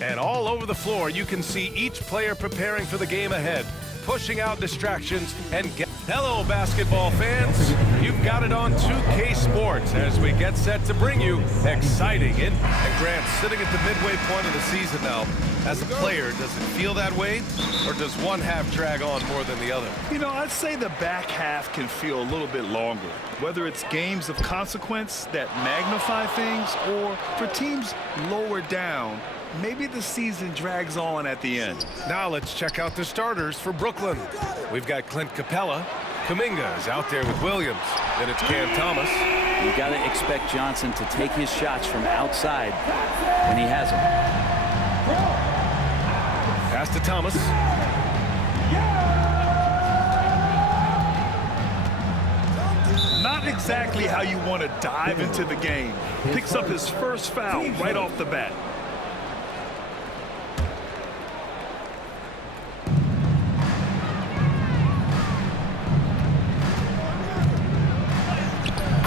And all over the floor, you can see each player preparing for the game ahead, pushing out distractions and get... Hello, basketball fans. You've got it on 2K Sports as we get set to bring you exciting and Grant, sitting at the midway point of the season now, as a player, does it feel that way, or does one half drag on more than the other? You know, I'd say the back half can feel a little bit longer, whether it's games of consequence that magnify things, or for teams lower down, maybe the season drags on at the end. Now let's check out the starters for Brooklyn. We've got Clint Capella. Kuminga is out there with Williams. Then it's Cam Thomas. You got to expect Johnson to take his shots from outside when he has them. Pass to Thomas. Not exactly how you want to dive into the game. Picks up his first foul right off the bat.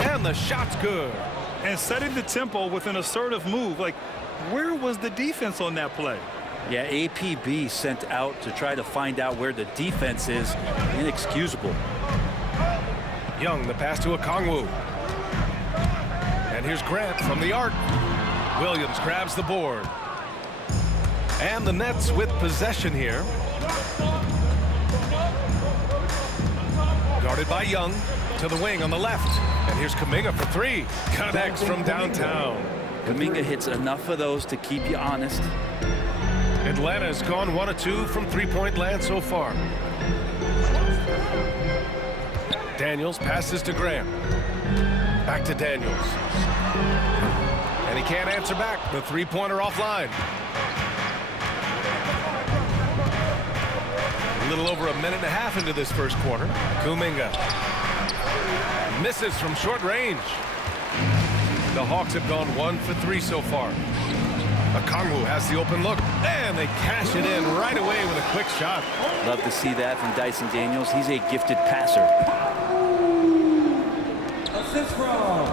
And the shot's good. And setting the tempo with an assertive move. Like, where was the defense on that play? Yeah, APB sent out to try to find out where the defense is. Inexcusable. Young, the pass to Okongwu. And here's Grant from the arc. Williams grabs the board. And the Nets with possession here. Guarded by Young to the wing on the left. And here's Kuminga for three. Connects from downtown. Kuminga hits enough of those to keep you honest. Atlanta's gone 1 of 2 from three-point land so far. Daniels passes to Graham. Back to Daniels. And he can't answer back. The three-pointer offline. A little over a minute and a half into this first quarter. Kuminga misses from short range. The Hawks have gone 1 for 3 so far. Okongwu has the open look, and they cash it in right away with a quick shot. Love to see that from Dyson Daniels. He's a gifted passer. Assist from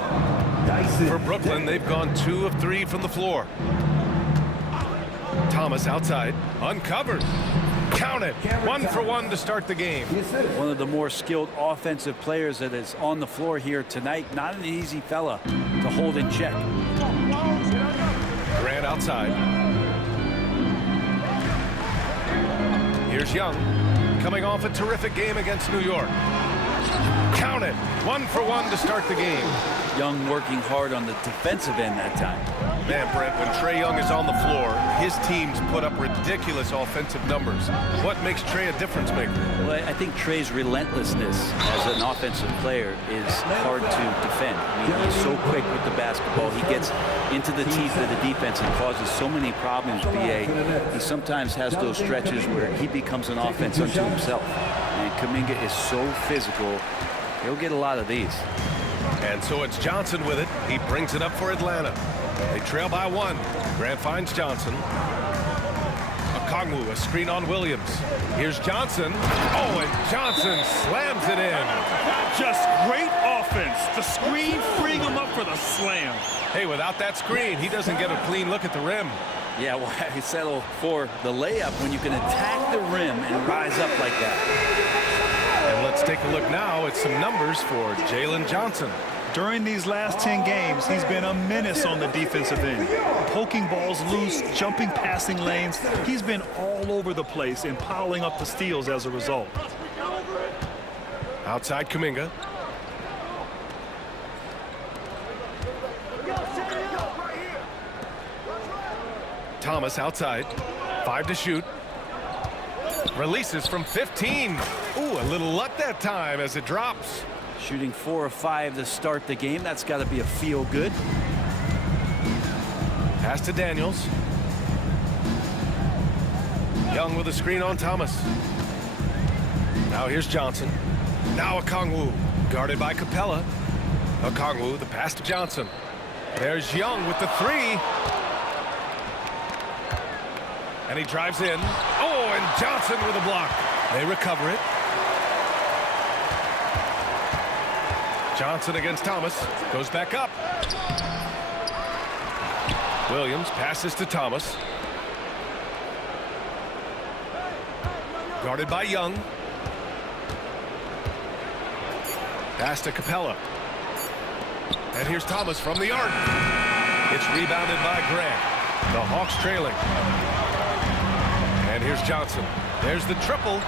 Dyson. For Brooklyn, they've gone 2 of 3 from the floor. Thomas outside, uncovered. Count it. 1 for 1 to start the game. One of the more skilled offensive players that is on the floor here tonight. Not an easy fella to hold in check. Grant outside. Here's Young, coming off a terrific game against New York. Count it. 1 for 1 to start the game. Young working hard on the defensive end that time. Man, Brent, when Trae Young is on the floor, his teams put up ridiculous offensive numbers. What makes Trae a difference maker? Well, I think Trae's relentlessness as an offensive player is hard to defend. I mean, he's so quick with the basketball. He gets into the teeth of the defense and causes so many problems, BA. He sometimes has those stretches where he becomes an offense unto himself. And Kuminga is so physical. He'll get a lot of these. And so it's Johnson with it. He brings it up for Atlanta. They trail by 1. Grant finds Johnson. Okongwu, a screen on Williams. Here's Johnson. Oh, and Johnson slams it in. Just great offense. The screen freeing him up for the slam. Hey, without that screen, he doesn't get a clean look at the rim. Yeah, why settle for the layup when you can attack the rim and rise up like that? And let's take a look now at some numbers for Jalen Johnson. During these last 10 games, he's been a menace on the defensive end. Poking balls loose, jumping passing lanes. He's been all over the place and piling up the steals as a result. Outside Kuminga. Thomas outside. 5 to shoot. Releases from 15. Ooh, a little luck that time as it drops. Shooting 4 of 5 to start the game. That's got to be a feel good. Pass to Daniels. Young with a screen on Thomas. Now here's Johnson. Now Okongwu, guarded by Capella. Okongwu, the pass to Johnson. There's Young with the 3. And he drives in. Oh, and Johnson with a block. They recover it. Johnson against Thomas. Goes back up. Williams passes to Thomas. Guarded by Young. Pass to Capella. And here's Thomas from the arc. It's rebounded by Grant. The Hawks trailing. And here's Johnson. There's the triple.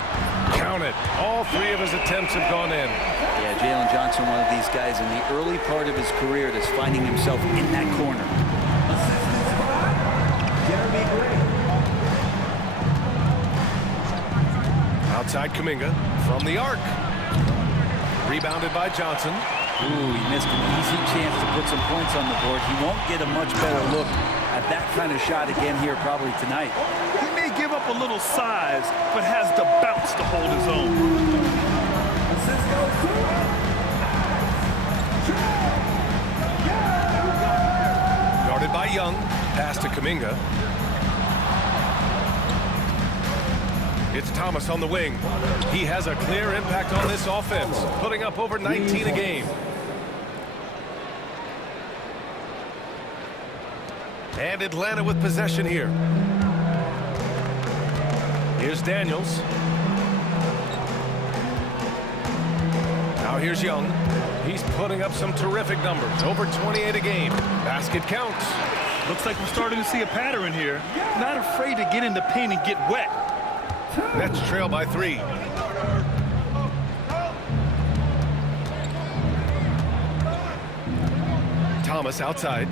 Count it. All three of his attempts have gone in. Yeah, Jalen Johnson, one of these guys in the early part of his career that's finding himself in that corner. Outside Kuminga from the arc. Rebounded by Johnson. Ooh, he missed an easy chance to put some points on the board. He won't get a much better look at that kind of shot again here probably tonight. He may give up a little size, but has the bounce to hold his own. Guarded by Young. Pass to Kuminga. It's Thomas on the wing. He has a clear impact on this offense, putting up over 19 a game. And Atlanta with possession here. Here's Daniels. Now here's Young. He's putting up some terrific numbers, over 28 a game. Basket counts. Looks like we're starting to see a pattern here. Not afraid to get in the paint and get wet. Nets trail by 3. Thomas outside.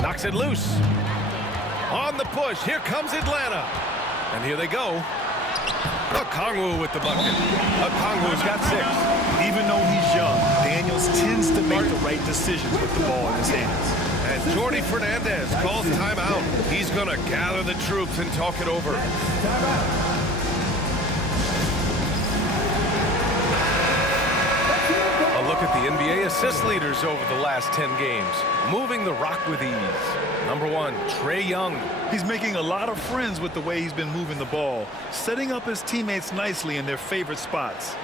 Knocks it loose. On the push. Here comes Atlanta. And here they go. Okongwu with the bucket. Okongwu's got 6. Even though he's young, Daniels tends to make the right decisions with the ball in his hands. And Jordy Fernandez calls timeout. He's going to gather the troops and talk it over. A look at the NBA assist leaders over the last 10 games. Moving the rock with ease. Number 1, Trae Young. He's making a lot of friends with the way he's been moving the ball, setting up his teammates nicely in their favorite spots.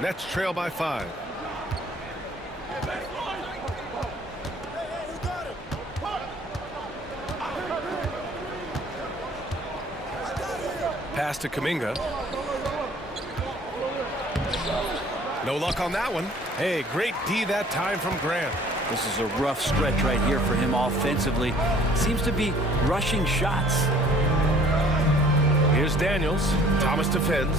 Nets trail by 5. Pass to Kuminga. No luck on that one. Hey, great D that time from Grant. This is a rough stretch right here for him offensively. Seems to be rushing shots. Here's Daniels. Thomas defends.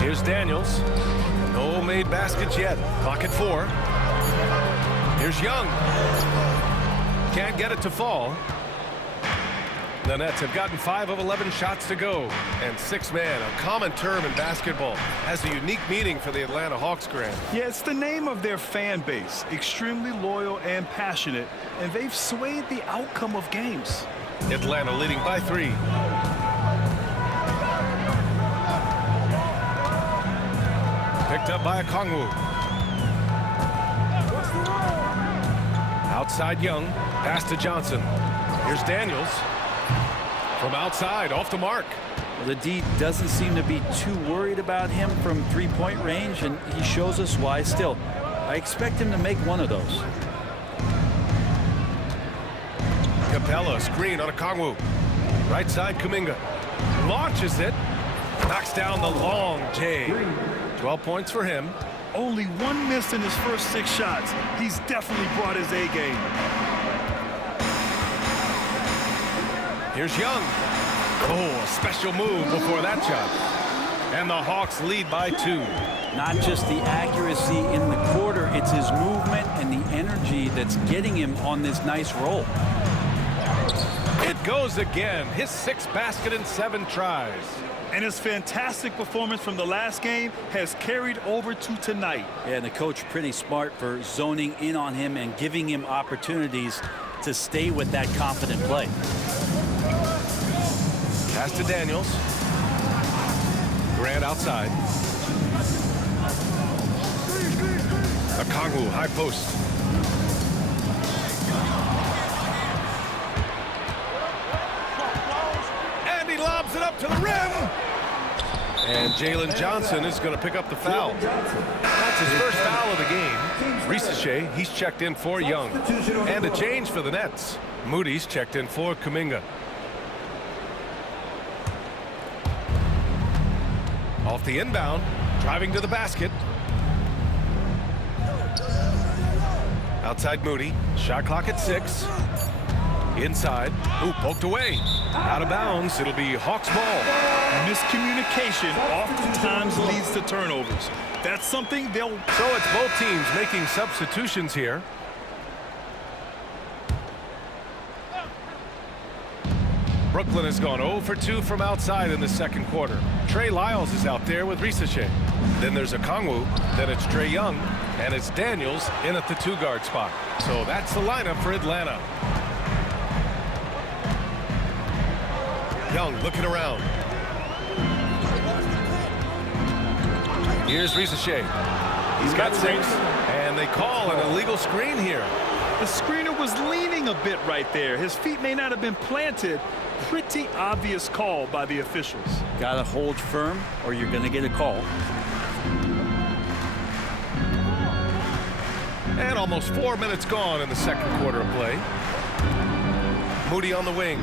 Here's Daniels. No made baskets yet. Clock at 4. Here's Young. Can't get it to fall. The Nets have gotten 5 of 11 shots to go. And 6-man, a common term in basketball, has a unique meaning for the Atlanta Hawks, Grant. Yeah, it's the name of their fan base. Extremely loyal and passionate. And they've swayed the outcome of games. Atlanta leading by 3. Picked up by Okongwu. Outside Young. Pass to Johnson. Here's Daniels. From outside, off the mark. The D doesn't seem to be too worried about him from three-point range, and he shows us why still. I expect him to make one of those. Capella, screen on Okongwu. Right side, Kuminga. Launches it. Knocks down the long J. 12 points for him. Only 1 miss in his first 6 shots. He's definitely brought his A game. Here's Young. Oh, a special move before that shot. And the Hawks lead by 2. Not just the accuracy in the quarter, it's his movement and the energy that's getting him on this nice roll. It goes again. His 6th basket in 7 tries. And his fantastic performance from the last game has carried over to tonight. Yeah, and the coach pretty smart for zoning in on him and giving him opportunities to stay with that confident play. Pass to Daniels. Grant outside. Okongwu, high post. And he lobs it up to the rim. And Jalen Johnson is going to pick up the foul. That's his first foul of the game. Risache, he's checked in for Young. And a change for the Nets. Moody's checked in for Kuminga. Off the inbound, driving to the basket. Outside Moody, shot clock at 6. Inside, ooh, poked away. Out of bounds, it'll be Hawks ball. Miscommunication oftentimes leads to turnovers. That's something they'll... So it's both teams making substitutions here. Brooklyn has gone 0 for 2 from outside in the second quarter. Trey Lyles is out there with Risache. Then there's Okongwu. Then it's Trae Young. And it's Daniels in at the 2-guard spot. So that's the lineup for Atlanta. Young looking around. Here's Risache. He's got 6. And they call an illegal screen here. The screener was leaning a bit right there. His feet may not have been planted. Pretty obvious call by the officials. Gotta hold firm or you're gonna get a call. And almost 4 minutes gone in the second quarter of play. Moody on the wing.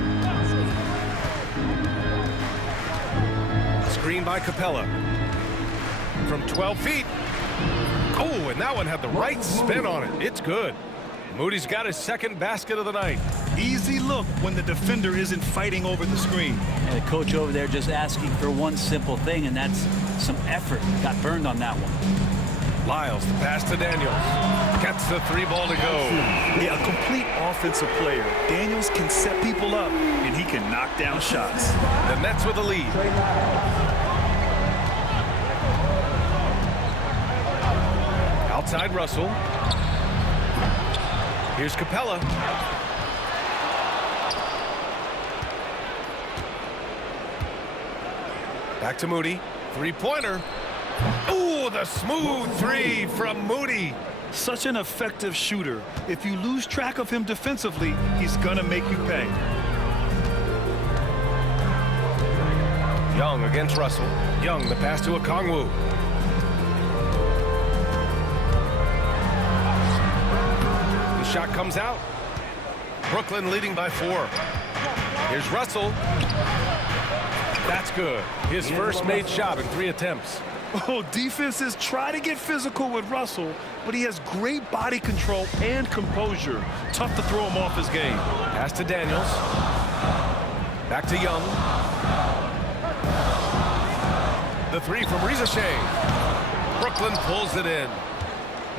Screen by Capella. From 12 feet. Oh, and that one had the right spin on it. It's good. Moody's got his second basket of the night. Easy look when the defender isn't fighting over the screen. And the coach over there just asking for one simple thing, and that's some effort. Got burned on that one. Lyles, the pass to Daniels. Gets the 3-ball to go. Yeah, a complete offensive player. Daniels can set people up, and he can knock down shots. The Nets with the lead. Outside Russell. Here's Capella. Back to Moody. 3-pointer. Ooh, the smooth 3 from Moody. Such an effective shooter. If you lose track of him defensively, he's gonna make you pay. Young against Russell. Young, the pass to Okongwu. The shot comes out. Brooklyn leading by 4. Here's Russell. That's good. His first made shot in 3 attempts. Oh, defenses try to get physical with Russell, but he has great body control and composure. Tough to throw him off his game. Pass to Daniels. Back to Young. The 3 from Risache. Brooklyn pulls it in.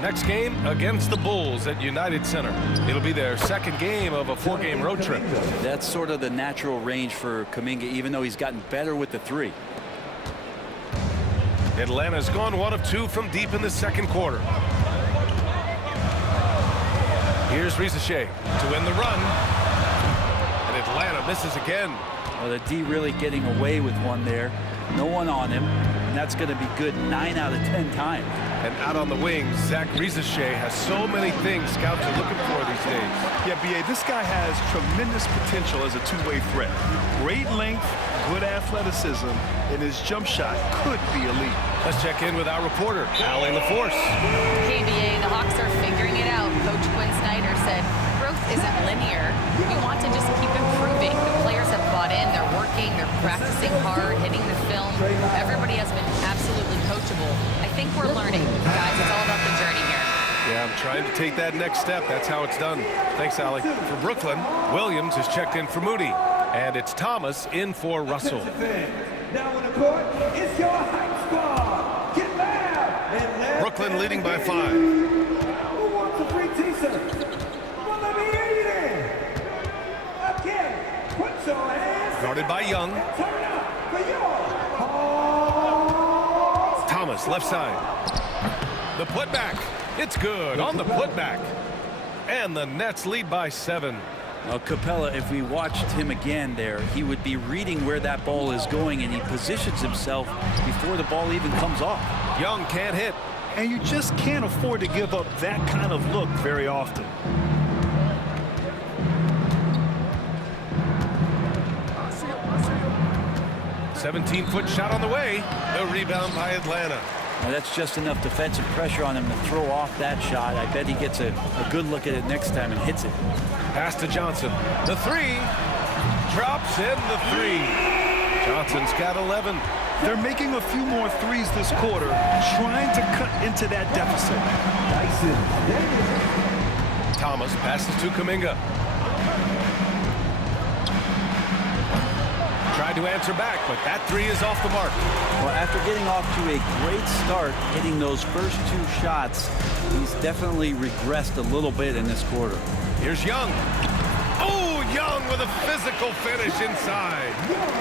Next game against the Bulls at United Center. It'll be their second game of a 4-game road trip. That's sort of the natural range for Kuminga, even though he's gotten better with the 3. Atlanta's gone 1 of 2 from deep in the second quarter. Here's Risache to win the run. And Atlanta misses again. Well, the D really getting away with one there. No one on him. And that's going to be good 9 out of 10 times. And out on the wing, Zach Risache has so many things scouts are looking for these days. Yeah, B.A., this guy has tremendous potential as a two-way threat. Great length, good athleticism, and his jump shot could be elite. Let's check in with our reporter, Allie LaForce. Hey, B.A., the Hawks are figuring it out. Coach Quinn Snyder said growth isn't linear. We want to just keep improving. The players have bought in. They're working. They're practicing hard, hitting the film. Everybody has been absolutely coachable. I think we're learning. Guys, it's all about the journey here. Yeah, I'm trying to take that next step. That's how it's done. Thanks, Allie. For Brooklyn, Williams is checked in for Moody. And it's Thomas in for Russell. Now on the court, it's your hype squad. Get loud and let Brooklyn leading by 5. Who wants a free t-shirt? Well, let me hear you then. Again, put your hands Guarded by Young. and turn up for your Hawks. Thomas, left side. The putback. It's good on the putback. And the Nets lead by 7. Well, Capella, if we watched him again there, he would be reading where that ball is going, and he positions himself before the ball even comes off. Young can't hit. And you just can't afford to give up that kind of look very often. 17-foot shot on the way. The rebound by Atlanta. Now that's just enough defensive pressure on him to throw off that shot. I bet he gets a good look at it next time and hits it. Pass to Johnson. The three. Drops in the three. Johnson's got 11. They're making a few more threes this quarter, trying to cut into that deficit. Thomas passes to Kuminga. Tried to answer back, but that three is off the mark. Well, after getting off to a great start, hitting those first two shots, he's definitely regressed a little bit in this quarter. Here's Young. Oh, Young with a physical finish inside.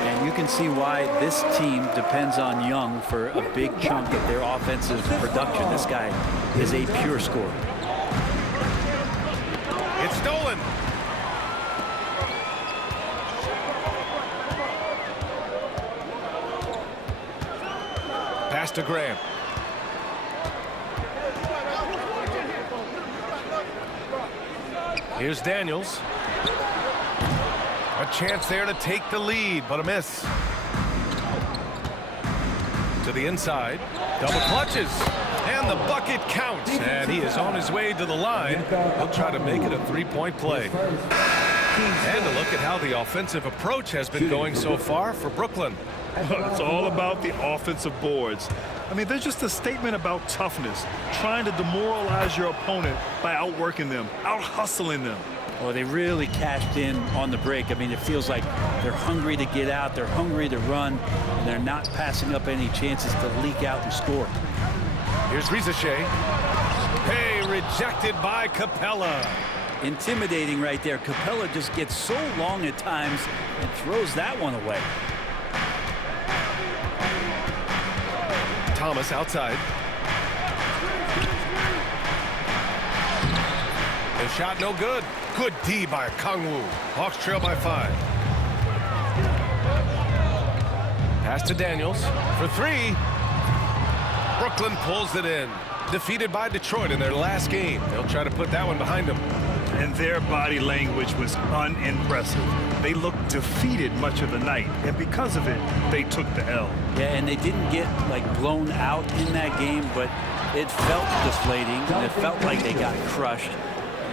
And you can see why this team depends on Young for a big chunk of their offensive production. This guy is a pure scorer. It's stolen. Pass to Graham. Here's Daniels. A chance there to take the lead, but a miss. To the inside. Double clutches. And the bucket counts. And he is on his way to the line. He'll try to make it a three-point play. And a look at how the offensive approach has been going so far for Brooklyn. It's all about the offensive boards. I mean, they're just a statement about toughness, trying to demoralize your opponent by outworking them, out-hustling them. Well, they really cashed in on the break. I mean, it feels like they're hungry to get out, they're hungry to run, and they're not passing up any chances to leak out and score. Here's Rizachet. Hey, rejected by Capella. Intimidating right there. Capella just gets so long at times and throws that one away. Thomas outside. The shot no good. Good D by Kongwu. Hawks trail by 5. Pass to Daniels for 3. Brooklyn pulls it in. Defeated by Detroit in their last game. They'll try to put that one behind them. And their body language was unimpressive. They looked defeated much of the night, and because of it, they took the L. Yeah, and they didn't get like blown out in that game, but it felt deflating, and it felt like they got crushed.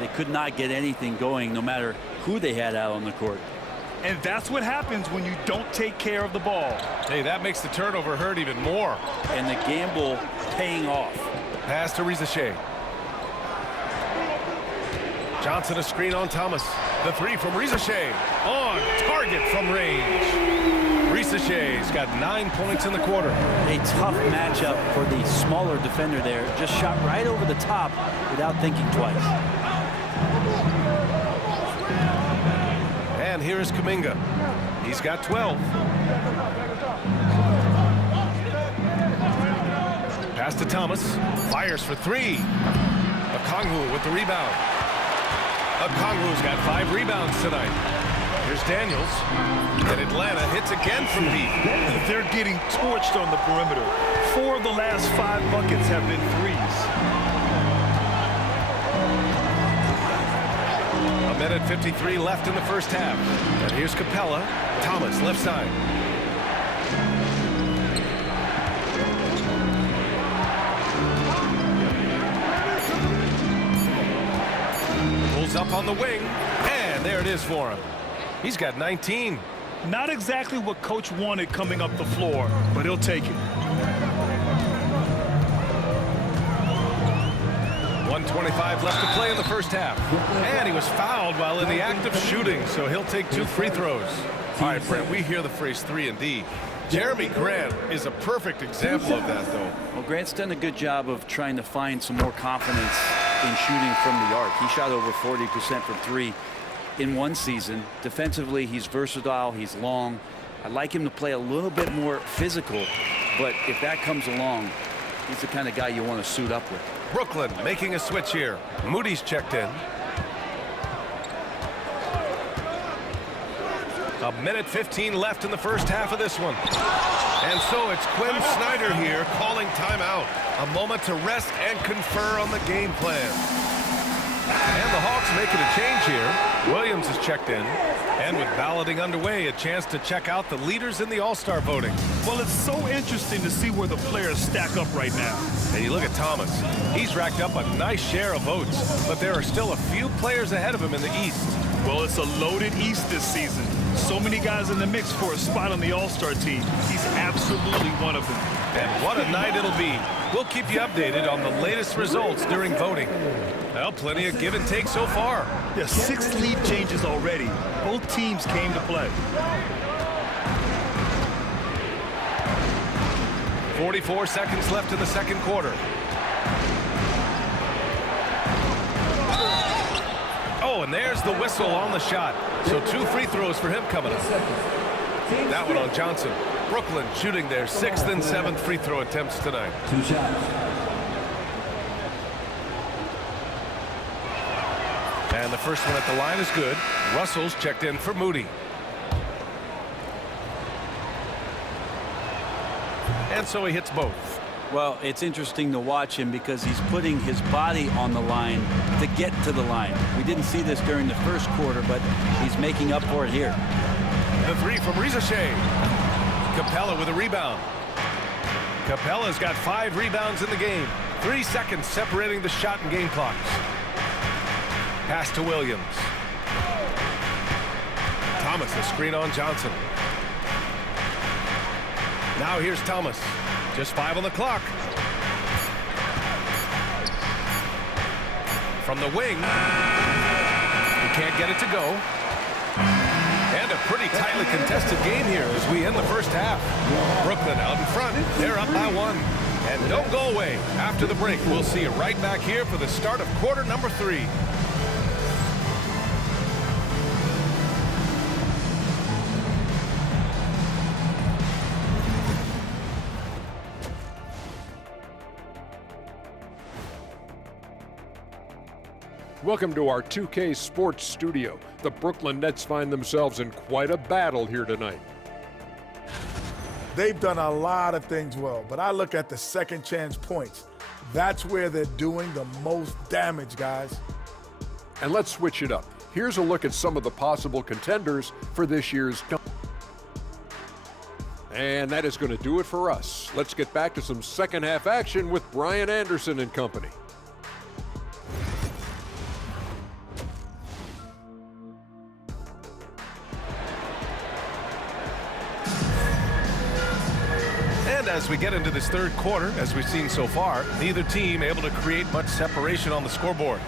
They could not get anything going, no matter who they had out on the court. And that's what happens when you don't take care of the ball. Hey, that makes the turnover hurt even more. And the gamble paying off. Pass to Rizachet. Johnson a screen on Thomas. The 3 from Rizachet. On target from range. Risachet's got 9 points in the quarter. A tough matchup for the smaller defender there. Just shot right over the top without thinking twice. And here is Kuminga. He's got 12. Pass to Thomas. Fires for 3. Okongwu with the rebound. Okongwu's got 5 rebounds tonight. Here's Daniels. And Atlanta hits again from deep. They're getting torched on the perimeter. 4 of the last 5 buckets have been threes. A minute 53 left in the first half. And here's Capella. Thomas left side. Pulls up on the wing. And there it is for him. He's got 19. Not exactly what coach wanted coming up the floor, but he'll take it. 1:25 left to play in the first half. And he was fouled while in the act of shooting, so he'll take 2 free throws. All right, Brent, we hear the phrase 3 and D. Jeremy Grant is a perfect example of that, though. Well, Grant's done a good job of trying to find some more confidence in shooting from the arc. He shot over 40% from 3 in one season. Defensively, he's versatile, he's long. I'd like him to play a little bit more physical, but if that comes along, he's the kind of guy you want to suit up with. Brooklyn making a switch here. Moody's checked in. A minute 15 left in the first half of this one. And so it's Quinn Snyder here calling timeout. A moment to rest and confer on the game plan. And the Hawks making a change here. Williams is checked in. And with balloting underway, a chance to check out the leaders in the All-Star voting. Well, it's so interesting to see where the players stack up right now. And you look at Thomas. He's racked up a nice share of votes, but there are still a few players ahead of him in the East. Well, it's a loaded East this season. So many guys in the mix for a spot on the All-Star team. He's absolutely one of them. And what a night it'll be. We'll keep you updated on the latest results during voting. Well, plenty of give and take so far. Yeah, 6 lead changes already. Both teams came to play. 44 seconds left in the second quarter. Oh, and there's the whistle on the shot. So 2 free throws for him coming up. That one on Johnson. Brooklyn shooting their 6th and 7th free throw attempts tonight. 2 shots. And the first one at the line is good. Russell's checked in for Moody. And so he hits both. Well, it's interesting to watch him because he's putting his body on the line to get to the line. We didn't see this during the first quarter, but he's making up for it here. The 3 from Rizachet. Capella with a rebound. Capella's got 5 rebounds in the game. 3 seconds separating the shot and game clocks. Pass to Williams. Thomas, a screen on Johnson. Now here's Thomas. Just 5 on the clock. From the wing. He can't get it to go. And a pretty tightly contested game here as we end the first half. Brooklyn out in front. They're up by 1. And don't go away. After the break, we'll see you right back here for the start of quarter number 3. Welcome to our 2K Sports Studio. The Brooklyn Nets find themselves in quite a battle here tonight. They've done a lot of things well, but I look at the second chance points. That's where they're doing the most damage, guys. And let's switch it up. Here's a look at some of the possible contenders for this year's. And that is going to do it for us. Let's get back to some second half action with Brian Anderson and company. And as we get into this third quarter, as we've seen so far, neither team able to create much separation on the scoreboard.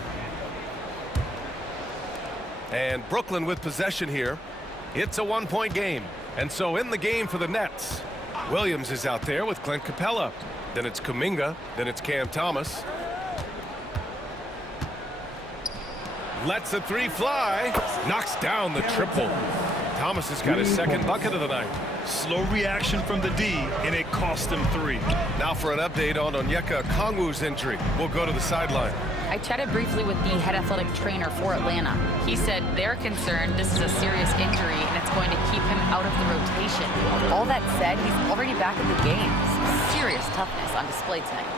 And Brooklyn with possession here. It's a 1-point game. And so in the game for the Nets, Williams is out there with Clint Capella. Then it's Kuminga. Then it's Cam Thomas. Lets the 3 fly. Knocks down the triple. Thomas has got his second bucket of the night. Slow reaction from the D, and it cost him 3. Now for an update on Onyeka Okongwu's injury. We'll go to the sideline. I chatted briefly with the head athletic trainer for Atlanta. He said they're concerned this is a serious injury and it's going to keep him out of the rotation. All that said, he's already back in the game. Some serious toughness on display tonight.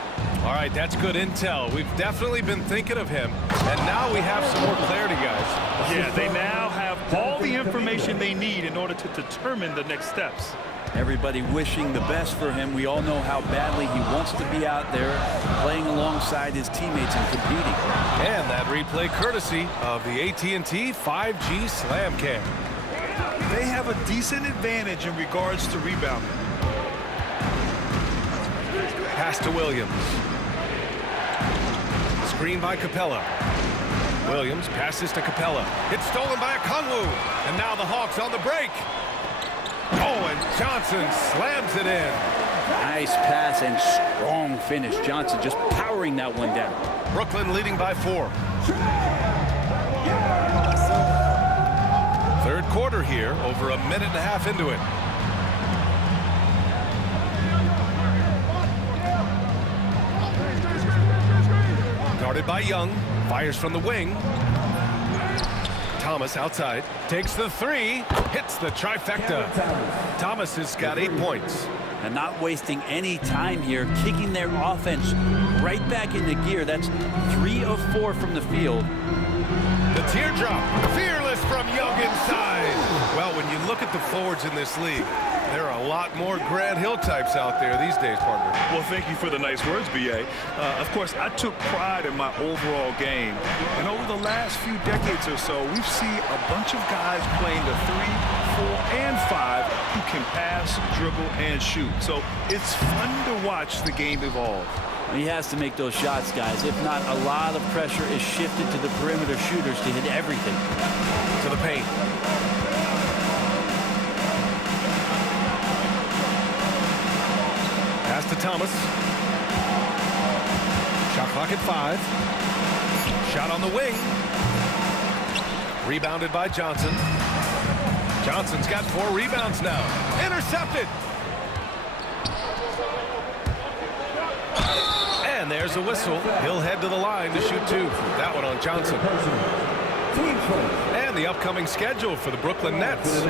All right, that's good intel. We've definitely been thinking of him, and now we have some more clarity, guys. Yeah, they now have all the information they need in order to determine the next steps. Everybody wishing the best for him. We all know how badly he wants to be out there playing alongside his teammates and competing. And that replay courtesy of the AT&T 5G Slam Cam. They have a decent advantage in regards to rebounding. Pass to Williams. Screen by Capella. Williams passes to Capella. It's stolen by Okongwu. And now the Hawks on the break. Oh, and Johnson slams it in. Nice pass and strong finish. Johnson just powering that one down. Brooklyn leading by 4. Third quarter here, over a minute and a half into it. Guarded by Young, fires from the wing. Thomas outside, takes the 3, hits the trifecta. Thomas has got 8 points. And not wasting any time here, kicking their offense right back into gear. That's 3 of 4 from the field. The teardrop, fearless from Young inside. Well, when you look at the forwards in this league, there are a lot more Grant Hill types out there these days, partner. Well, thank you for the nice words, B.A. Of course, I took pride in my overall game. And over the last few decades or so, we've seen a bunch of guys playing the 3, 4, and 5 who can pass, dribble, and shoot. So it's fun to watch the game evolve. He has to make those shots, guys. If not, a lot of pressure is shifted to the perimeter shooters to hit everything. To the paint. Pass to Thomas. Shot clock at 5. Shot on the wing. Rebounded by Johnson. Johnson's got 4 rebounds now. Intercepted. And there's a whistle. He'll head to the line to shoot 2. That one on Johnson. And the upcoming schedule for the Brooklyn Nets.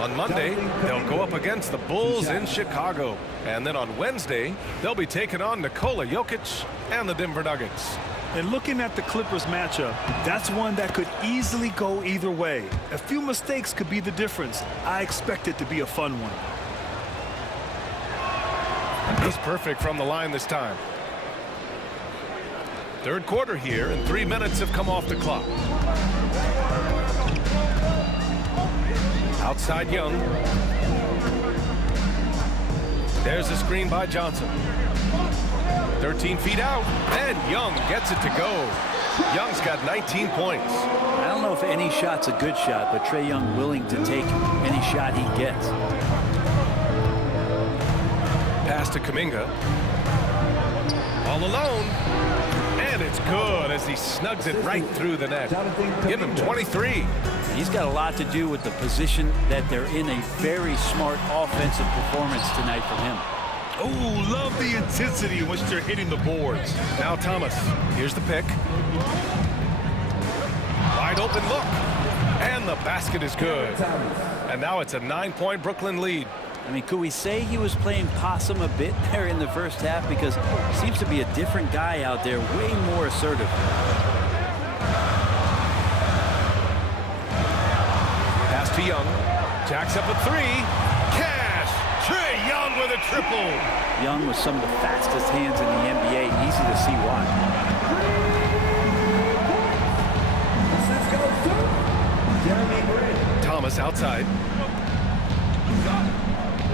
On Monday, they'll go up against the Bulls in Chicago. And then on Wednesday, they'll be taking on Nikola Jokic and the Denver Nuggets. And looking at the Clippers matchup, that's one that could easily go either way. A few mistakes could be the difference. I expect it to be a fun one. He's perfect from the line this time. Third quarter here, and 3 minutes have come off the clock. Outside Young. There's a screen by Johnson. 13 feet out, and Young gets it to go. Young's got 19 points. I don't know if any shot's a good shot, but Trae Young willing to take any shot he gets. Pass to Kuminga. All alone. And it's good as he snugs it right through the net. Give him 23. He's got a lot to do with the position that they're in. A very smart offensive performance tonight from him. Oh, love the intensity in which they're hitting the boards. Now Thomas. Here's the pick. Wide open look. And the basket is good. And now it's a 9-point Brooklyn lead. I mean, could we say he was playing possum a bit there in the first half? Because he seems to be a different guy out there, way more assertive. Pass to Young. Jacks up a 3. Cash. Trae Young with a triple. Young with some of the fastest hands in the NBA. Easy to see why. Thomas outside.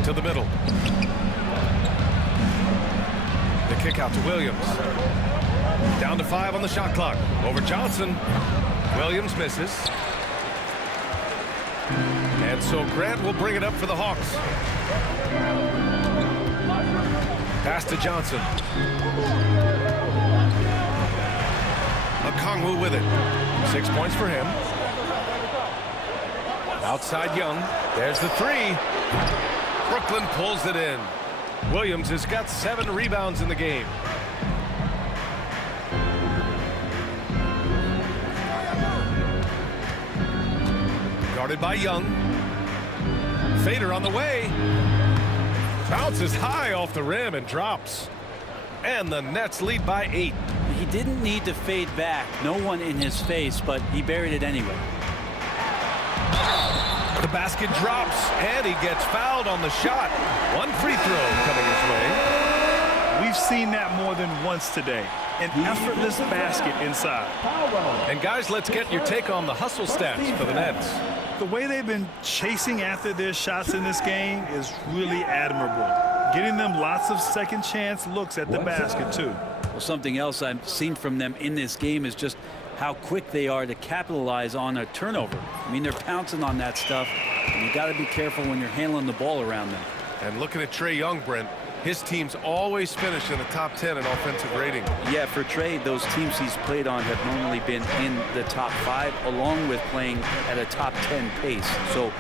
To the middle. The kick out to Williams. Down to 5 on the shot clock. Over Johnson. Williams misses. And so Grant will bring it up for the Hawks. Pass to Johnson. Okongwu with it. 6 points for him. Outside Young. There's the 3. Brooklyn pulls it in. Williams has got 7 rebounds in the game. Guarded by Young. Fader on the way. Bounces high off the rim and drops. And the Nets lead by 8. He didn't need to fade back. No one in his face, but he buried it anyway. The basket drops, and he gets fouled on the shot. 1 free throw coming his way. We've seen that more than once today. An effortless basket inside. And guys, let's get your take on the hustle stats for the Nets. The way they've been chasing after their shots in this game is really admirable. Getting them lots of second chance looks at the basket, too. Well, something else I've seen from them in this game is just how quick they are to capitalize on a turnover. I mean, they're pouncing on that stuff, and you got to be careful when you're handling the ball around them. And looking at Trae Young, Brent, his teams always finish in the top 10 in offensive rating. Yeah, for Trae, those teams he's played on have normally been in the top 5, along with playing at a top 10 pace. So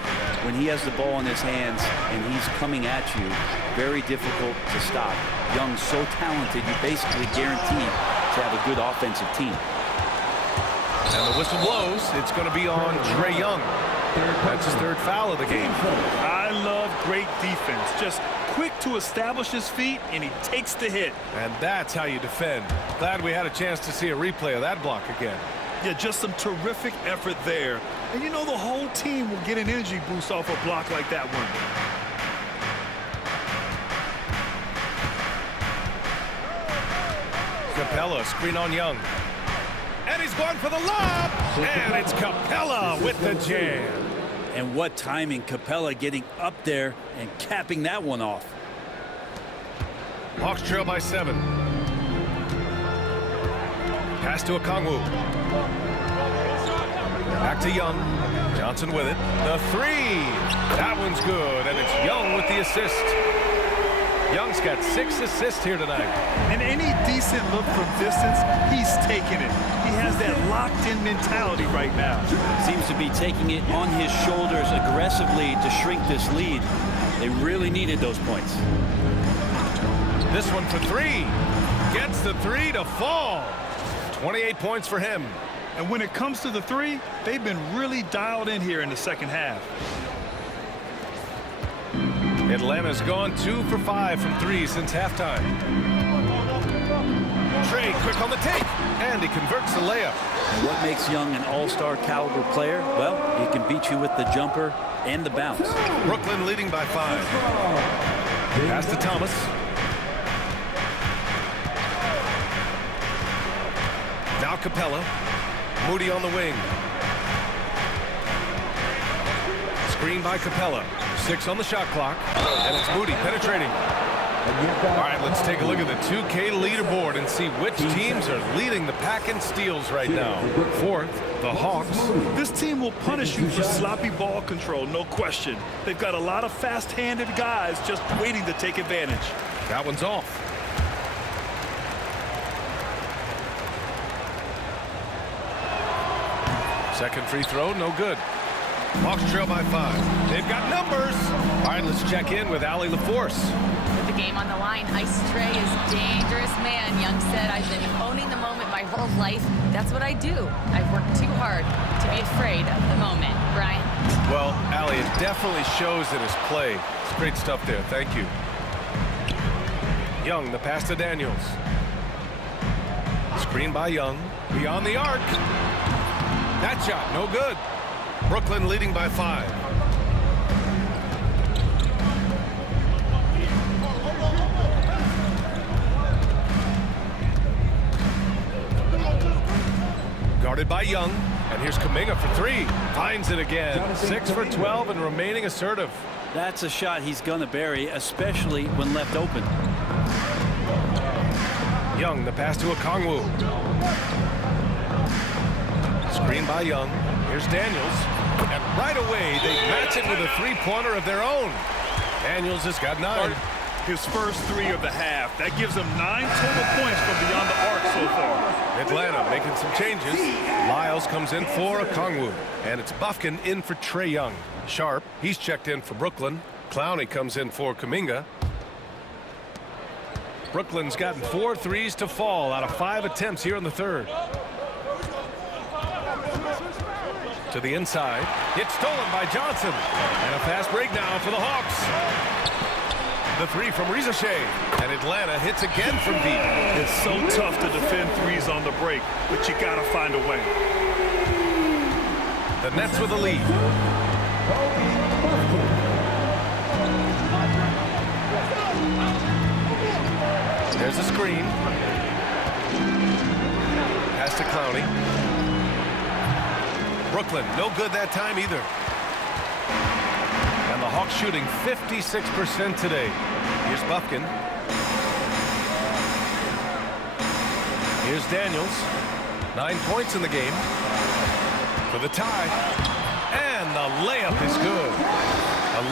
when he has the ball in his hands and he's coming at you, very difficult to stop. Young's so talented, you basically guaranteed to have a good offensive team. And the whistle blows. It's going to be on Trae Young. That's his 3rd foul of the game. I love great defense. Just quick to establish his feet, and he takes the hit. And that's how you defend. Glad we had a chance to see a replay of that block again. Yeah, just some terrific effort there. And you know the whole team will get an energy boost off a block like that one. Capella, screen on Young. And he's going for the lob. And it's Capella with the jam. And what timing, Capella getting up there and capping that one off. Hawks trail by 7. Pass to Okongwu. Back to Young. Johnson with it. The 3. That one's good, and it's Young with the assist. Young's got 6 assists here tonight. And any decent look from distance, he's taking it. He has that locked-in mentality right now. Seems to be taking it on his shoulders aggressively to shrink this lead. They really needed those points. This one for 3. Gets the 3 to fall. 28 points for him. And when it comes to the 3, they've been really dialed in here in the second half. Atlanta's gone 2 for 5 from 3 since halftime. Trey quick on the take, and he converts the layup. And what makes Young an all-star caliber player? Well, he can beat you with the jumper and the bounce. Brooklyn leading by 5. Pass to Thomas. Now Capella. Moody on the wing. Screen by Capella. 6 on the shot clock. And it's Moody penetrating. All right, let's take a look at the 2K leaderboard and see which teams are leading the pack in steals right now. 4th, the Hawks. This team will punish you for sloppy ball control, no question. They've got a lot of fast-handed guys just waiting to take advantage. That one's off. Second free throw, no good. Hawks trail by 5. They've got numbers. All right, let's check in with Allie LaForce. With the game on the line, Ice Trey is dangerous man. Young said, I've been owning the moment my whole life. That's what I do. I've worked too hard to be afraid of the moment. Brian? Well, Allie, it definitely shows in his play. It's great stuff there. Thank you. Young, the pass to Daniels. Screen by Young. Beyond the arc. That shot, no good. Brooklyn leading by 5. Guarded by Young, and here's Kuminga for 3. Finds it again. 6 for 12 and remaining assertive. That's a shot he's gonna bury, especially when left open. Young, the pass to Okongwu. Screen by Young. Here's Daniels. And right away, they match it with a 3-pointer of their own. Daniels has got 9. His first 3 of the half. That gives him 9 total points from beyond the arc so far. Atlanta making some changes. Lyles comes in for Okongwu. And it's Bufkin in for Trae Young. Sharp, he's checked in for Brooklyn. Clowney comes in for Kuminga. Brooklyn's gotten 4 threes to fall out of 5 attempts here in the third. To the inside. It's stolen by Johnson. And a fast break now for the Hawks. The 3 from Rizashe. And Atlanta hits again from deep. It's so tough to defend 3s on the break, but you got to find a way. The Nets with the lead. There's a screen. Pass to Clowney. Brooklyn, no good that time either. And the Hawks shooting 56% today. Here's Bufkin. Here's Daniels. 9 points in the game. For the tie. And the layup is good.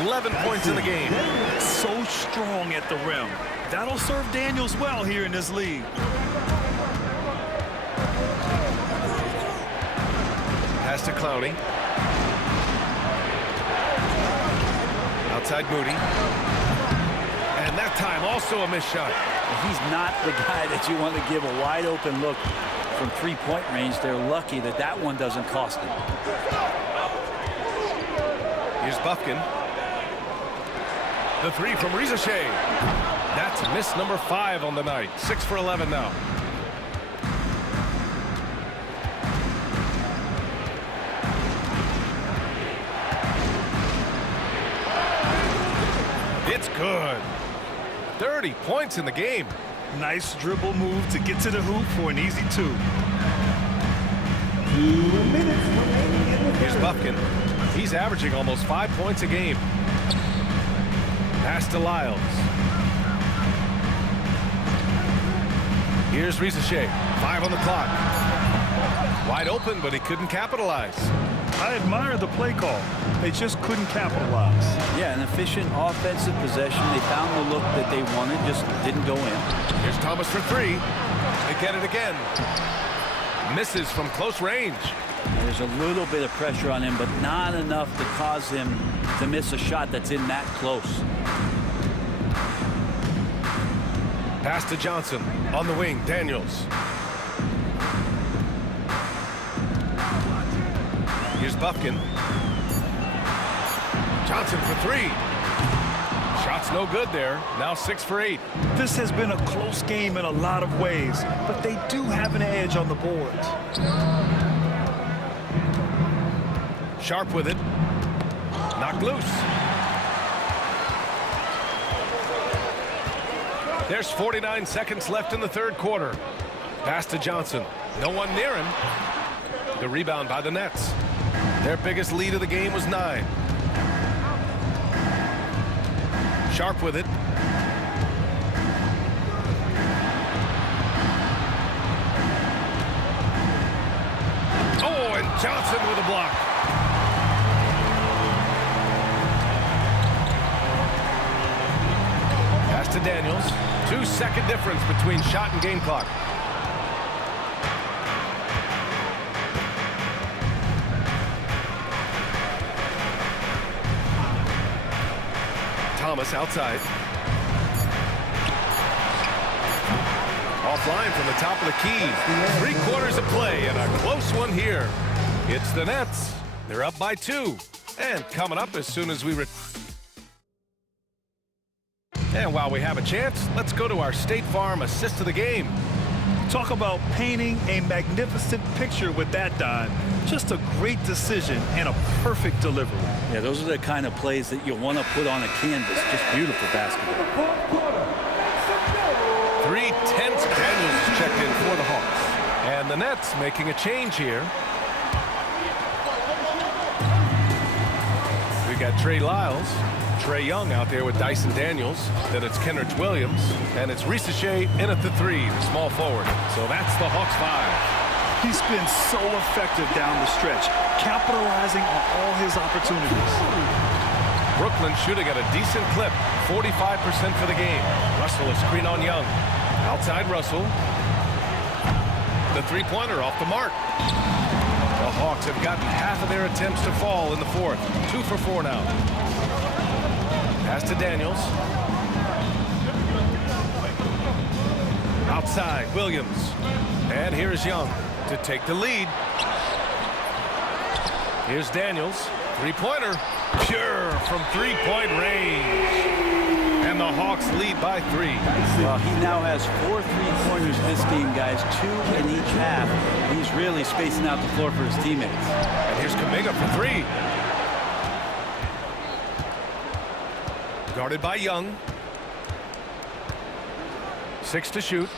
11 points in the game. So strong at the rim. That'll serve Daniels well here in this league. Pass to Clowney. Outside Moody. And that time also a missed shot. He's not the guy that you want to give a wide open look from 3-point range. They're lucky that that one doesn't cost them. Here's Bufkin. The three from Rizachet. That's miss number 5 on the night. 6 for 11 now. It's good. 30 points in the game. Nice dribble move to get to the hoop for an easy 2. 2 minutes remaining in the Here's third. Buffkin. He's averaging almost 5 points a game. Pass to Lyles. Here's Rizachet. 5 on the clock. Wide open, but he couldn't capitalize. I admire the play call. They just couldn't capitalize. Yeah, an efficient offensive possession. They found the look that they wanted, just didn't go in. Here's Thomas for 3. They get it again. Misses from close range. There's a little bit of pressure on him, but not enough to cause him to miss a shot that's in that close. Pass to Johnson. On the wing, Daniels. Here's Buffkin. Johnson for 3. Shot's no good there. Now 6 for 8. This has been a close game in a lot of ways, but they do have an edge on the boards. Sharp with it. Knocked loose. There's 49 seconds left in the third quarter. Pass to Johnson. No one near him. The rebound by the Nets. Their biggest lead of the game was 9. Sharp with it. Oh, and Johnson with a block. Pass to Daniels. 2-second difference between shot and game clock. Thomas outside. Offline from the top of the key. 3/4 of play and a close one here. It's the Nets. They're up by 2. And coming up as soon as we And while we have a chance, let's go to our State Farm assist of the game. Talk about painting a magnificent picture with that dime. Just a great decision and a perfect delivery. Yeah, those are the kind of plays that you want to put on a canvas. Just beautiful basketball. 3/10. Daniels is checked in for the Hawks. And the Nets making a change here. We got Trey Lyles. Trey Young out there with Dyson Daniels. Then it's Kenrich Williams. And it's Rizachet in at the 3, the small forward. So that's the Hawks 5. He's been so effective down the stretch, capitalizing on all his opportunities. Brooklyn shooting at a decent clip, 45% for the game. Russell a screen on Young. Outside Russell. The 3-pointer off the mark. The Hawks have gotten half of their attempts to fall in the 4th. 2 for 4 now. Pass to Daniels. Outside, Williams. And here's Young to take the lead. Here's Daniels. 3-pointer. Pure from 3-point range. And the Hawks lead by 3. Well, he now has 4 3-pointers this game, guys. 2 in each half. He's really spacing out the floor for his teammates. And here's Kuminga for 3. Guarded by Young. 6 to shoot.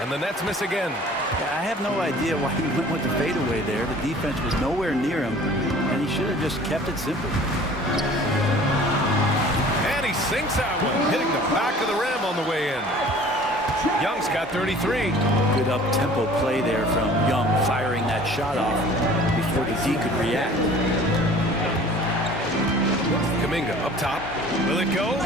And the Nets miss again. I have no idea why he went with the fadeaway there. The defense was nowhere near him, and he should have just kept it simple. And he sinks that one, hitting the back of the rim on the way in. Young's got 33. Good up-tempo play there from Young, firing that shot off before the D could react. Kuminga up top. Will it go?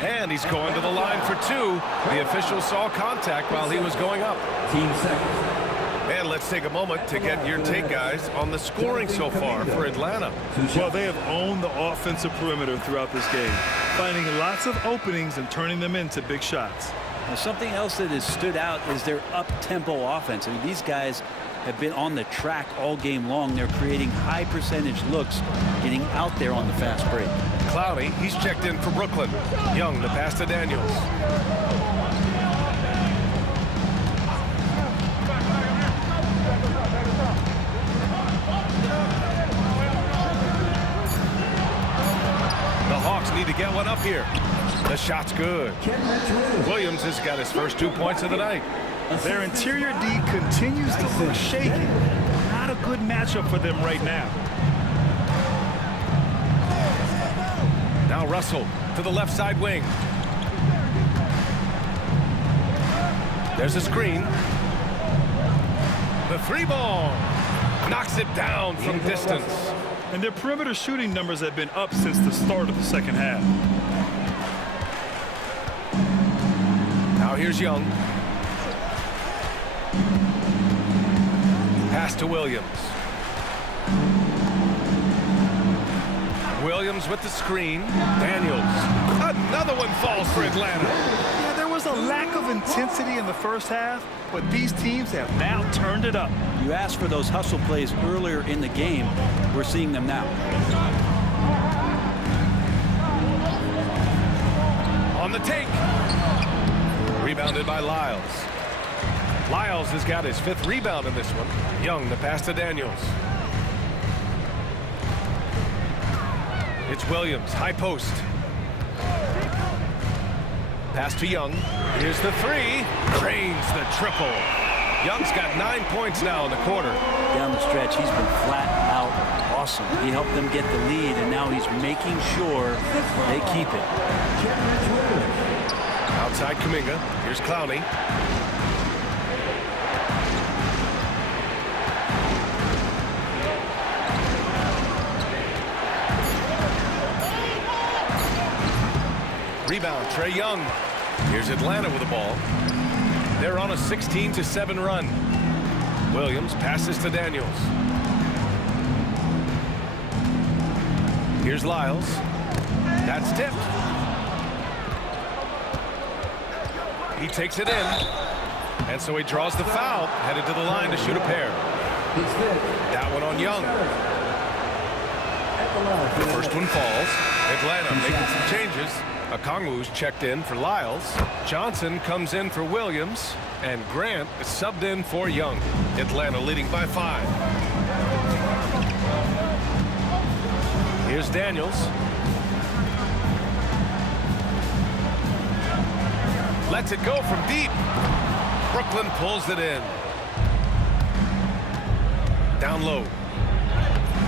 And he's going to the line for 2. The official saw contact while he was going up. Team seconds. And let's take a moment to get your take, guys, on the scoring so far for Atlanta. Well, they have owned the offensive perimeter throughout this game, finding lots of openings and turning them into big shots. Now, something else that has stood out is their up-tempo offense. I mean, these guys have been on the track all game long. They're creating high percentage looks, getting out there on the fast break. Clowney, he's checked in for Brooklyn. Young, the pass to Daniels. The Hawks need to get one up here. The shot's good. Williams has got his first 2 points of the night. Their interior D continues to look shaky. Not a good matchup for them right now. Now Russell to the left side wing. There's a screen. The three ball knocks it down from distance. And their perimeter shooting numbers have been up since the start of the second half. Now here's Young. Pass to Williams. Williams with the screen. Daniels. Another one falls for Atlanta. Yeah, there was a lack of intensity in the first half, but these teams have now turned it up. You asked for those hustle plays earlier in the game. We're seeing them now. On the take. Rebounded by Lyles. Lyles has got his 5th rebound in this one. Young, the pass to Daniels. It's Williams, high post. Pass to Young. Here's the three. Drains the triple. Young's got 9 points now in the quarter. Down the stretch, he's been flat out awesome. He helped them get the lead, and now he's making sure they keep it. Outside Kuminga. Here's Clowney. Rebound, Trae Young. Here's Atlanta with the ball. They're on a 16-7 run. Williams passes to Daniels. Here's Lyles. That's tipped. He takes it in. And so he draws the foul, headed to the line to shoot a pair. That one on Young. The first one falls. Atlanta making some changes. Okongwu's checked in for Lyles. Johnson comes in for Williams. And Grant is subbed in for Young. Atlanta leading by 5. Here's Daniels. Lets it go from deep. Brooklyn pulls it in. Down low.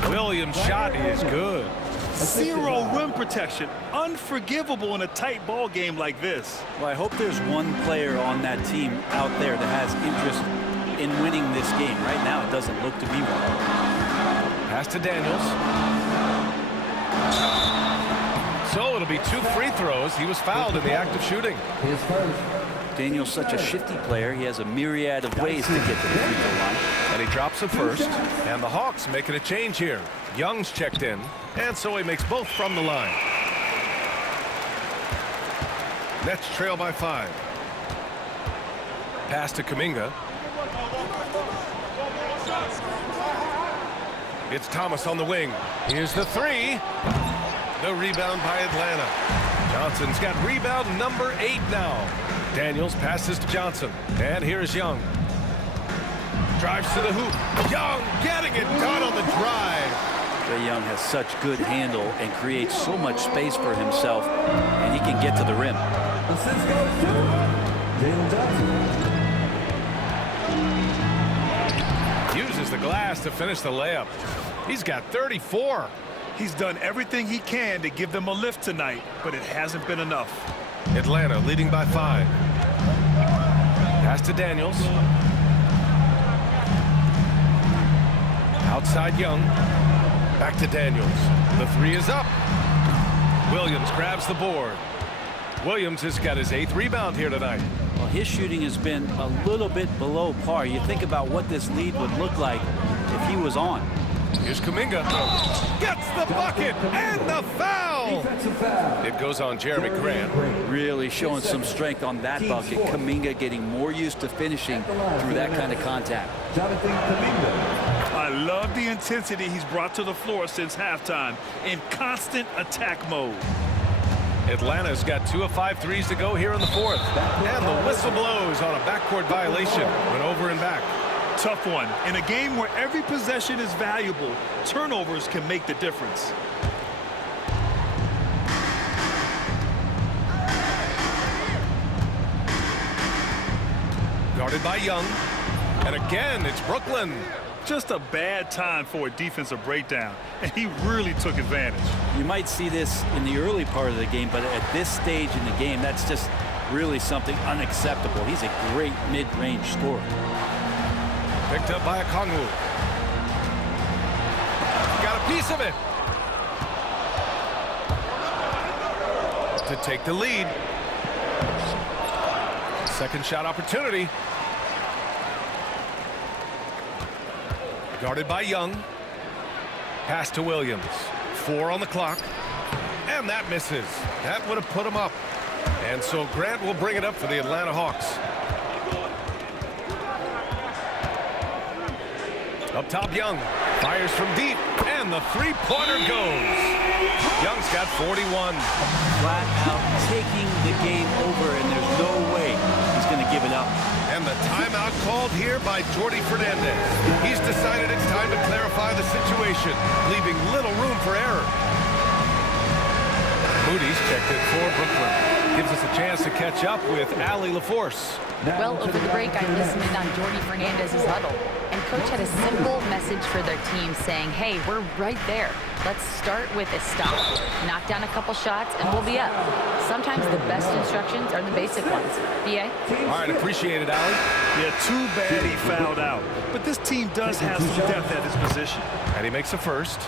Williams' shot is good. Zero rim protection. Unforgivable in a tight ball game like this. Well, I hope there's one player on that team out there that has interest in winning this game. Right now, it doesn't look to be one. Pass to Daniels. So it'll be 2 free throws. He was fouled in the act of shooting. Daniel's such a shifty player. He has a myriad of ways to get to the free throw line. And he drops it first. And the Hawks making a change here. Young's checked in. And so he makes both from the line. Nets trail by 5. Pass to Kuminga. It's Thomas on the wing. Here's the three. The rebound by Atlanta. Johnson's got rebound number 8 now. Daniels passes to Johnson. And here's Young. Drives to the hoop. Young getting it done on the drive. Trae Young has such good handle and creates so much space for himself, and he can get to the rim. Uses the glass to finish the layup. He's got 34. He's done everything he can to give them a lift tonight, but it hasn't been enough. Atlanta leading by 5. Pass to Daniels. Outside Young. Back to Daniels. The three is up. Williams grabs the board. Williams has got his 8th rebound here tonight. Well, his shooting has been a little bit below par. You think about what this lead would look like if he was on. Here's Kuminga. Gets the bucket and the foul. foul. It goes on Jeremy Grant. Really showing some strength on that bucket. Kuminga getting more used to finishing through that kind of contact. I love the intensity he's brought to the floor since halftime in constant attack mode. Atlanta's got 2 of 5 threes to go here in the fourth. And the whistle blows on a backcourt violation. Went over and back. Tough one. In a game where every possession is valuable, turnovers can make the difference. Guarded by Young. And again, it's Brooklyn. Just a bad time for a defensive breakdown, and he really took advantage. You might see this in the early part of the game, but at this stage in the game, that's just really something unacceptable. He's a great mid-range scorer. Picked up by Okongwu. Got a piece of it. To take the lead. Second shot opportunity. Guarded by Young. Pass to Williams. 4 on the clock. And that misses. That would have put him up. And so Grant will bring it up for the Atlanta Hawks. Up top, Young. Fires from deep. And the three-pointer goes. Young's got 41. Flat out taking the game over, and there's no way he's going to give it up. And the timeout called here by Jordi Fernandez. He's decided it's time to clarify the situation, leaving little room for error. Moody's checked it for Brooklyn. Gives us a chance to catch up with Allie LaForce. Well, over the break, I listened in on Jordi Fernandez's huddle. And Coach had a simple message for their team saying, hey, we're right there. Let's start with a stop. Knock down a couple shots, and we'll be up. Sometimes the best instructions are the basic ones. B.A.? All right, appreciate it, Allie. Yeah, too bad he fouled out. But this team does have some depth at his position. And he makes a first.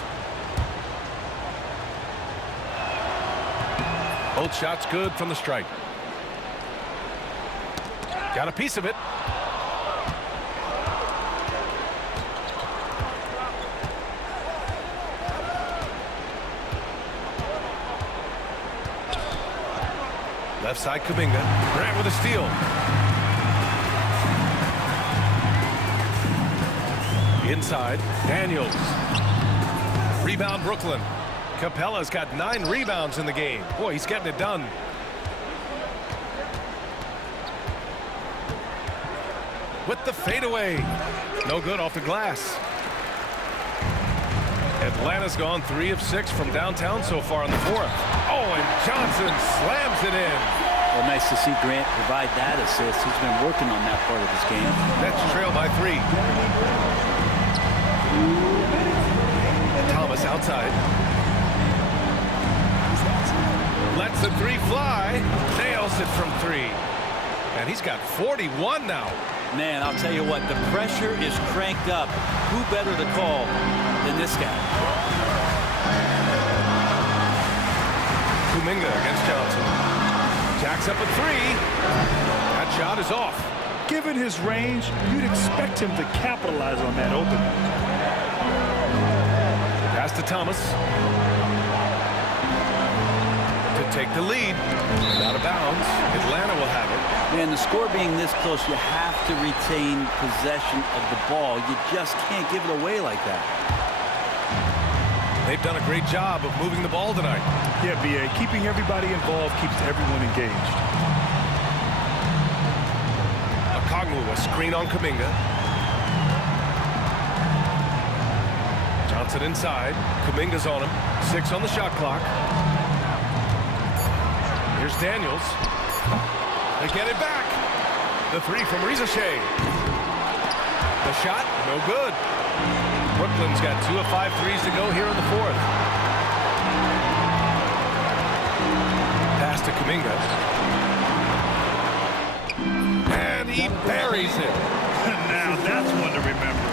Both shots good from the stripe. Got a piece of it. Left side, Kuminga. Grant with a steal. Inside, Daniels. Rebound, Brooklyn. Capella's got 9 rebounds in the game. Boy, he's getting it done. With the fadeaway. No good off the glass. Atlanta's gone 3 of 6 from downtown so far in the fourth. Oh, and Johnson slams it in. Well, nice to see Grant provide that assist. He's been working on that part of his game. Nets trail by 3. Thomas outside. Lets the 3 fly. Nails it from 3. And he's got 41 now. Man, I'll tell you what, the pressure is cranked up. Who better to call than this guy? Kuminga against Johnson. Jacks up a 3. That shot is off. Given his range, you'd expect him to capitalize on that opening. Pass to Thomas. To take the lead. Out of bounds. Atlanta will have it. Man, the score being this close, you have to retain possession of the ball. You just can't give it away like that. They've done a great job of moving the ball tonight. Yeah, B.A., keeping everybody involved keeps everyone engaged. Okongwu, a screen on Kuminga. Johnson inside. Kuminga's on him. 6 on the shot clock. Here's Daniels. They get it back. The 3 from Rizashea. The shot, no good. Brooklyn's got 2 of 5 threes to go here in the fourth. Pass to Kuminga. And he buries it. Now that's one to remember.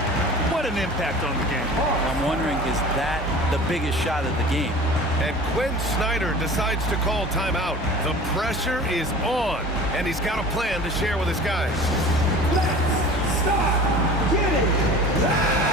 What an impact on the game. I'm wondering, is that the biggest shot of the game? And Quinn Snyder decides to call timeout. The pressure is on, and he's got a plan to share with his guys. Let's start getting loud.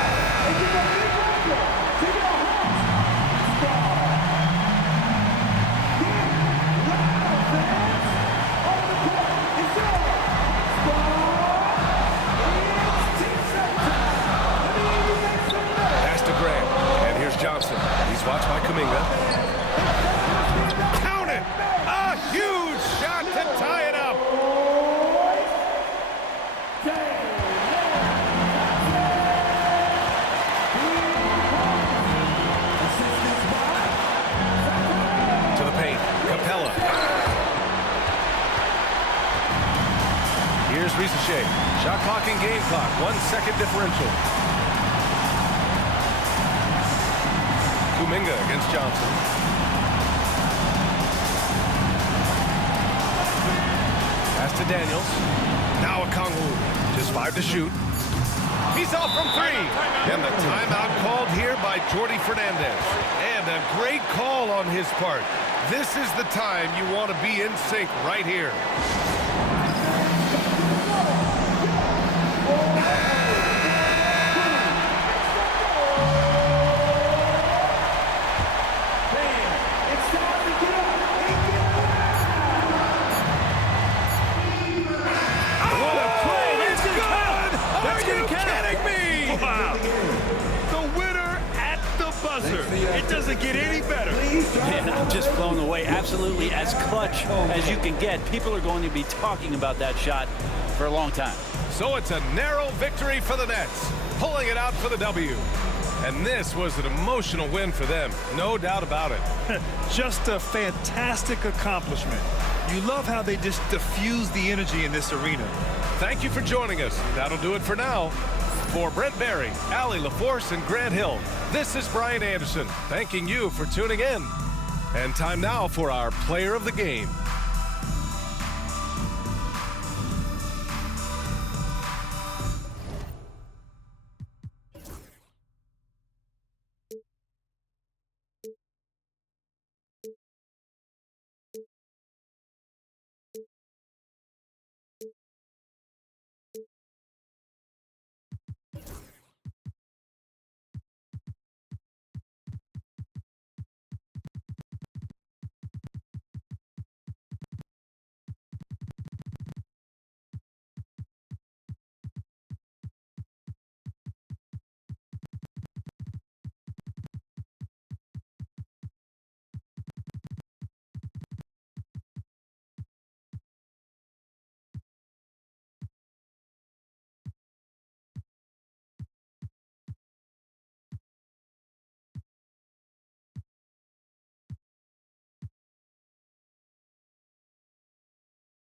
Here's Rizachet. Shot clock and game clock. 1 second differential. Kuminga against Johnson. Pass to Daniels. Now a Kongwu. Just 5 to shoot. He's off from 3. And the timeout called here by Jordi Fernandez. And a great call on his part. This is the time you want to be in sync right here. It doesn't get any better. Man, I'm just blown away. Absolutely as clutch as you can get. People are going to be talking about that shot for a long time. So it's a narrow victory for the Nets, pulling it out for the W. And this was an emotional win for them, no doubt about it. Just a fantastic accomplishment. You love how they just diffuse the energy in this arena. Thank you for joining us. That'll do it for now. For Brent Barry, Allie LaForce, and Grant Hill, this is Brian Anderson, thanking you for tuning in. And time now for our player of the game.